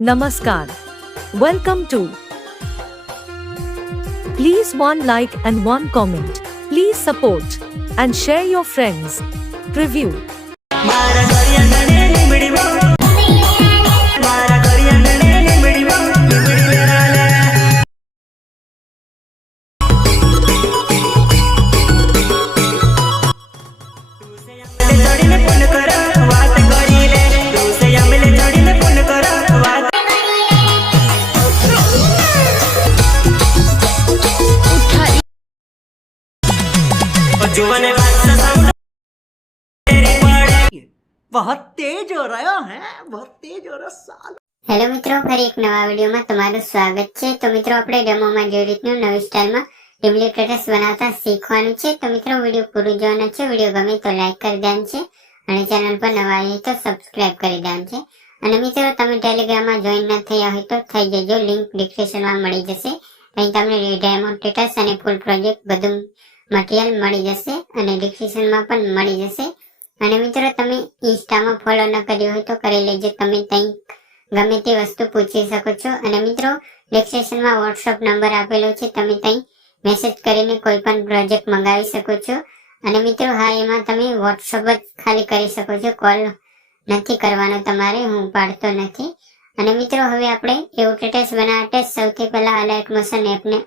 Namaskar. Welcome to. Please one like and one comment. Please support and share your friends. Preview. बहुत तेज हो रहा है बहुत तेज हो रहा साल। હેલો મિત્રો, ફરી એક નવા વિડીયોમાં તમારું સ્વાગત છે। તો મિત્રો આપણે ડેમોમાં જે રીતનું નવી સ્ટાઇલમાં ડિમ્પલી સ્ટેટસ બનાવતા શીખવાનું છે। તો મિત્રો વિડીયો પૂરું જોવાનો છે। વિડીયો ગમે તો લાઈક કરી દેવાનું છે અને ચેનલ પર નવા આવ્યા તો સબસ્ક્રાઇબ કરી દેવાનું છે। અને મિત્રો તમે ટેલિગ્રામમાં જોઈન ન થયા હોય તો થઈ જજો, લિંક ડિસ્ક્રિપ્શનમાં મળી જશે। અહીં તમને ડેમો સ્ટેટસ અને ફૂલ પ્રોજેક્ટ બધું મટીરિયલ મળી જશે અને ડિસ્ક્રિપ્શનમાં પણ મળી જશે। અને મિત્રો તમે ઇન્સ્ટામાં ફોલો ન કર્યું હોય તો કરી લેજો, તમે ત્યાં ગમે તે વસ્તુ પૂછી શકો છો। અને મિત્રો ડિસ્ક્રિપ્શનમાં વોટ્સઅપ નંબર આપેલો છે, તમે ત્યાં મેસેજ કરીને કોઈ પણ પ્રોજેક્ટ મંગાવી શકો છો। અને મિત્રો હા, એમાં તમે વોટ્સઅપ જ ખાલી કરી શકો છો, કોલ નથી કરવાનો તમારે, હું પાડતો નથી। અને મિત્રો હવે આપણે એવું સ્ટેટસ બનાવવા માટે સૌથી પહેલા અલાઇટ મોશન એપને